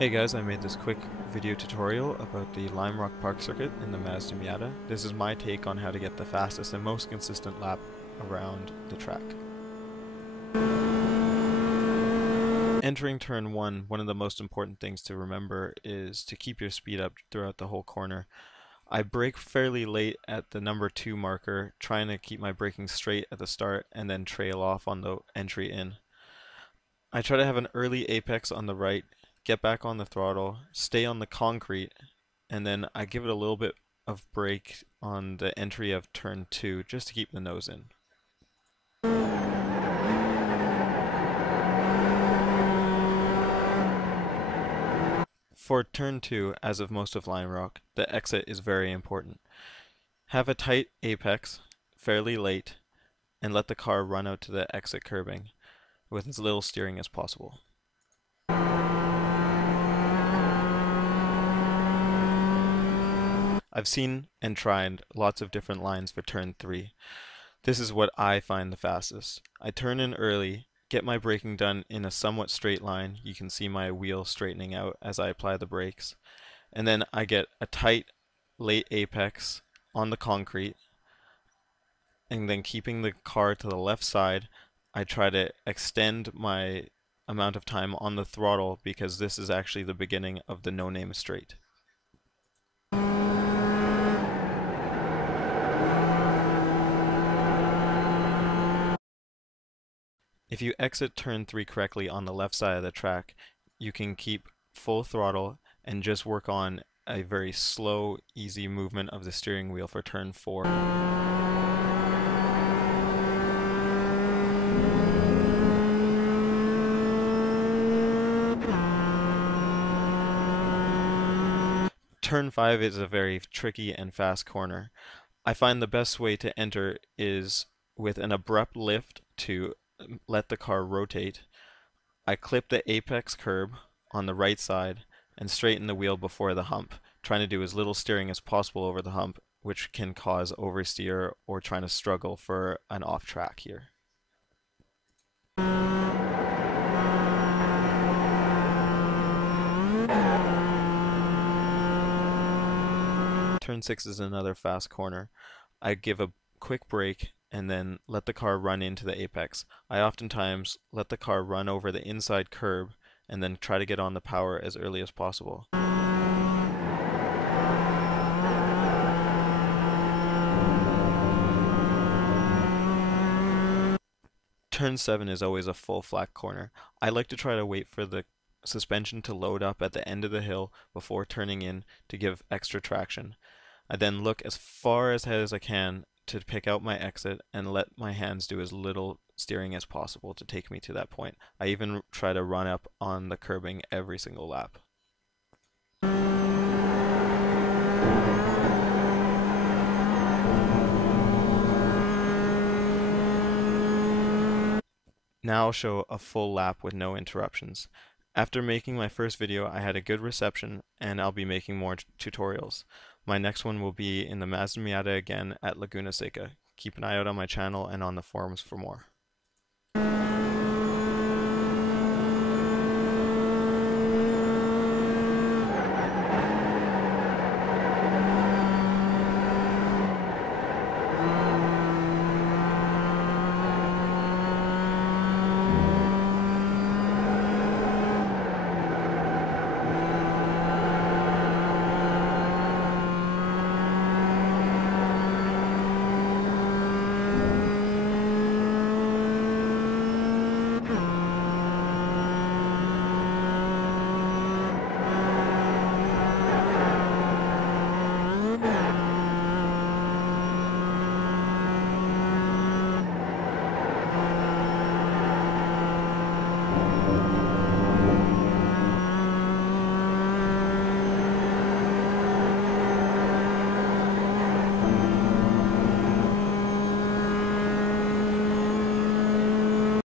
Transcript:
Hey guys, I made this quick video tutorial about the Lime Rock Park circuit in the Mazda Miata. This is my take on how to get the fastest and most consistent lap around the track. Entering turn 1, one of the most important things to remember is to keep your speed up throughout the whole corner. I brake fairly late at the number 2 marker, trying to keep my braking straight at the start and then trail off on the entry in. I try to have an early apex on the right, get back on the throttle, stay on the concrete, and then I give it a little bit of brake on the entry of turn 2 just to keep the nose in. For turn 2, as of most of Lime Rock, the exit is very important. Have a tight apex, fairly late, and let the car run out to the exit curbing with as little steering as possible. I've seen and tried lots of different lines for turn 3. This is what I find the fastest. I turn in early, get my braking done in a somewhat straight line. You can see my wheel straightening out as I apply the brakes. And then I get a tight late apex on the concrete. And then keeping the car to the left side, I try to extend my amount of time on the throttle because this is actually the beginning of the no-name straight. If you exit turn 3 correctly on the left side of the track, you can keep full throttle and just work on a very slow, easy movement of the steering wheel for turn 4. Turn 5 is a very tricky and fast corner. I find the best way to enter is with an abrupt lift to let the car rotate. I clip the apex curb on the right side and straighten the wheel before the hump, trying to do as little steering as possible over the hump, which can cause oversteer or trying to struggle for an off track here. Turn 6 is another fast corner. I give a quick brake and then let the car run into the apex. I oftentimes let the car run over the inside curb and then try to get on the power as early as possible. Turn 7 is always a full flat corner. I like to try to wait for the suspension to load up at the end of the hill before turning in to give extra traction. I then look as far ahead as I can to pick out my exit and let my hands do as little steering as possible to take me to that point. I even try to run up on the curbing every single lap. Now I'll show a full lap with no interruptions. After making my first video, I had a good reception, and I'll be making more tutorials. My next one will be in the Mazda Miata again at Laguna Seca. Keep an eye out on my channel and on the forums for more.